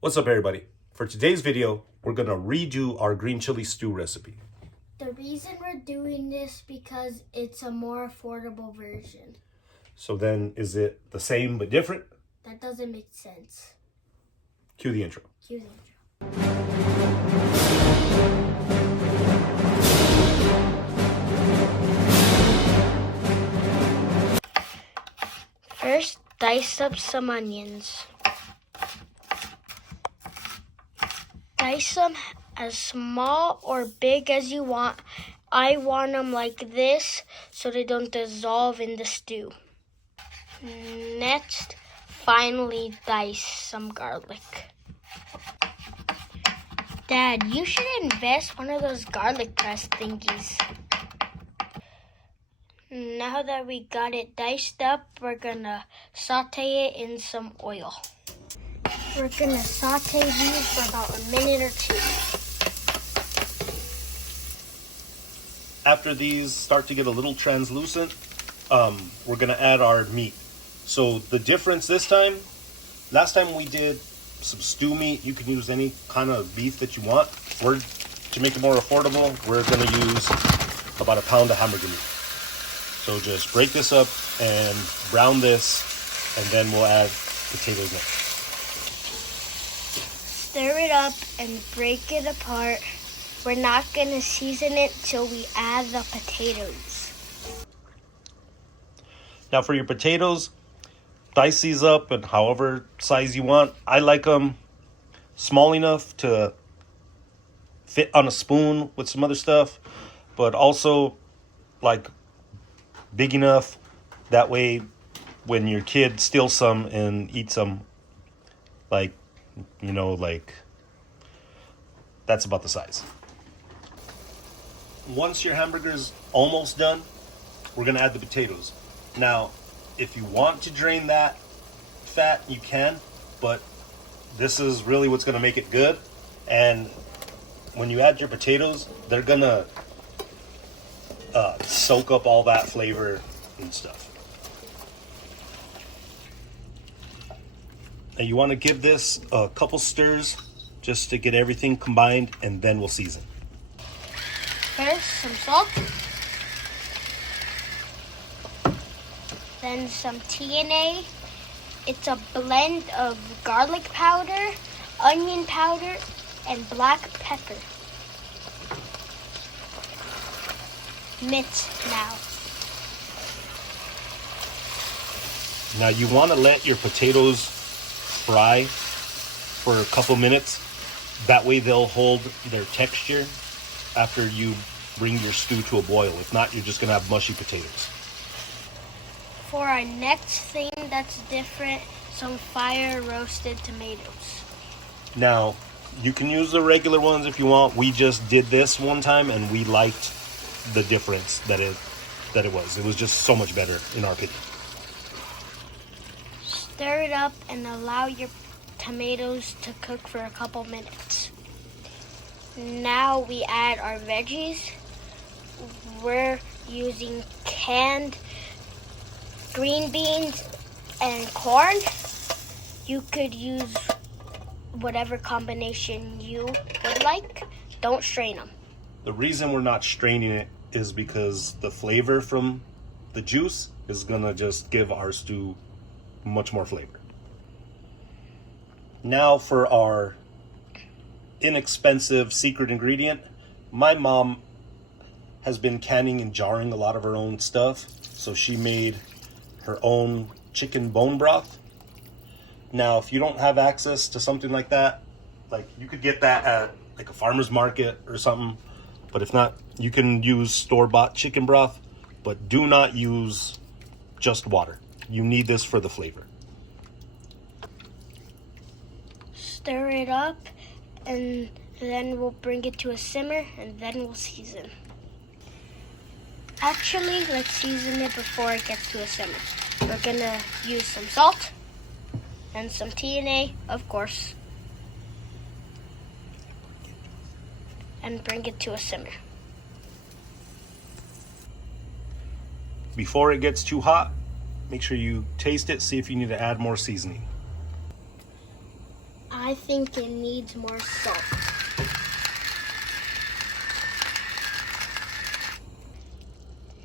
What's up, everybody? For today's video, we're gonna redo our green chili stew recipe. The reason we're doing this because it's a more affordable version. So then, is it the same but different? That doesn't make sense. Cue the intro. Cue the intro. First, dice up some onions. Dice them as small or big as you want. I want them like this so they don't dissolve in the stew. Next, finally dice some garlic. Dad, you should invest one of those garlic press thingies. Now that we got it diced up, we're gonna saute it in some oil. We're gonna saute these for about a minute or two. After these start to get a little translucent, we're gonna add our meat. So the difference this time, last time we did some stew meat. You can use any kind of beef that you want. To make it more affordable, we're gonna use about a pound of hamburger meat. So just break this up and brown this, and then we'll add potatoes next. Stir it up and break it apart. We're not gonna season it till we add the potatoes. Now for your potatoes, dice these up in however size you want. I like them small enough to fit on a spoon with some other stuff, but also like big enough that way when your kid steals some and eats them, like that's about the size. Once your hamburger's almost done, we're gonna add the potatoes. Now, if you want to drain that fat, you can, but this is really what's gonna make it good. And when you add your potatoes, they're gonna soak up all that flavor and stuff. And you want to give this a couple stirs just to get everything combined, and then we'll season. First, some salt. Then some TnA. It's a blend of garlic powder, onion powder, and black pepper. Mix now. Now you want to let your potatoes fry for a couple minutes. That way they'll hold their texture after you bring your stew to a boil. If not, you're just going to have mushy potatoes. For our next thing that's different, some fire roasted tomatoes. Now, you can use the regular ones if you want. We just did this one time and we liked the difference that it was. It was just so much better in our opinion. Stir it up and allow your tomatoes to cook for a couple minutes. Now we add our veggies. We're using canned green beans and corn. You could use whatever combination you would like. Don't strain them. The reason we're not straining it is because the flavor from the juice is gonna just give our stew much more flavor. Now for our inexpensive secret ingredient. My mom has been canning and jarring a lot of her own stuff, so she made her own chicken bone broth. Now, if you don't have access to something like that, like you could get that at like a farmer's market or something, but if not, you can use store-bought chicken broth, but do not use just water. You need this for the flavor. Stir it up and then we'll bring it to a simmer and then we'll season. Actually, let's season it before it gets to a simmer. We're gonna use some salt and some TnA, of course, and bring it to a simmer. Before it gets too hot, make sure you taste it, see if you need to add more seasoning. I think it needs more salt.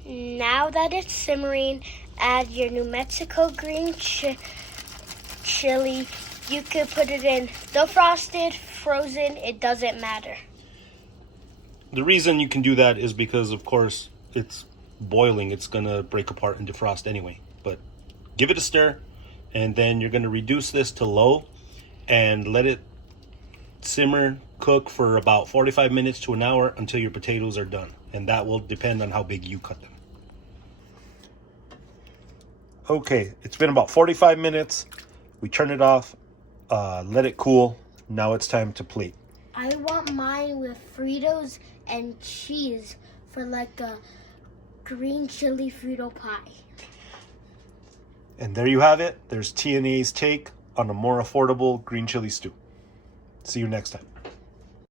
Now that it's simmering, add your New Mexico green chili. You could put it in defrosted, frozen, it doesn't matter. The reason you can do that is because, of course, it's boiling. It's going to break apart and defrost anyway. But give it a stir, and then you're going to reduce this to low and let it simmer, cook for about 45 minutes to an hour until your potatoes are done. And that will depend on how big you cut them. Okay, it's been about 45 minutes. We turn it off, let it cool. Now it's time to plate. I want mine with Fritos and cheese for like a green chili Frito pie. And there you have it. There's TnA's take on a more affordable green chili stew. See you next time.